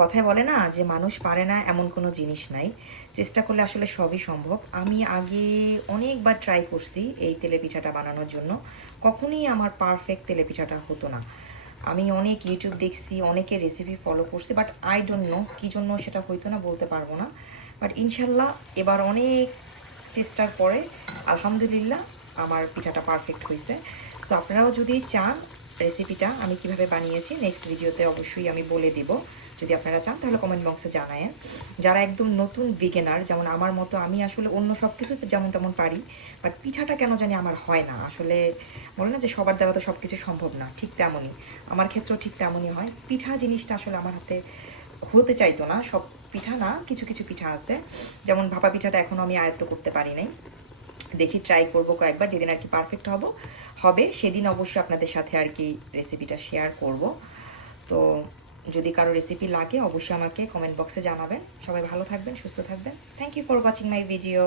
কথায় বলে না যে মানুষ পারে না এমন কোনো জিনিস নাই, চেষ্টা করলে আসলে সবই সম্ভব। আমি আগে অনেকবার ট্রাই করছি এই তেলেপিঠাটা বানানোর জন্য, কখনোই আমার পারফেক্ট তেলেপিঠাটা হতো না। আমি অনেক ইউটিউব দেখছি, অনেকের রেসিপি ফলো করছি, বাট আই ডোন্ট নো কী জন্য সেটা হইতো না, বলতে পারবো না। বাট ইনশাল্লাহ এবার অনেক চেষ্টার পরে আলহামদুলিল্লাহ আমার পিঠাটা পারফেক্ট হয়েছে। সো আপনারাও যদি চান রেসিপিটা আমি কিভাবে বানিয়েছি নেক্সট ভিডিওতে অবশ্যই আমি বলে দিব। যদি আপনারা চান তাহলে কমেন্ট বক্সে জানায়েন। যারা একদম নতুন বিগিনার যেমন আমার মতো, আমি আসলে অন্য সব কিছু যেমন তেমন পারি, বাট পিঠাটা কেন জানি আমার হয় না। আসলে বলে না যে সবার দ্বারা তো সব কিছু সম্ভব না, ঠিক তেমনই আমার ক্ষেত্রেও ঠিক তেমনই হয়। পিঠা জিনিসটা আসলে আমার হাতে হতে চাইতো না। সব পিঠা না, কিছু কিছু পিঠা আছে, যেমন ভাপা পিঠাটা এখনও আমি আয়ত্ত করতে পারি নাই। দেখি ট্রাই করবো কয়েকবার, যেদিন আর কি পারফেক্ট হবে সেদিন অবশ্যই আপনাদের সাথে আর কি রেসিপিটা শেয়ার করব। তো যদি কারো রেসিপি লাগে অবশ্যই আমাকে কমেন্ট বক্সে জানাবেন। সবাই ভালো থাকবেন, সুস্থ থাকবেন। Thank you for watching my video.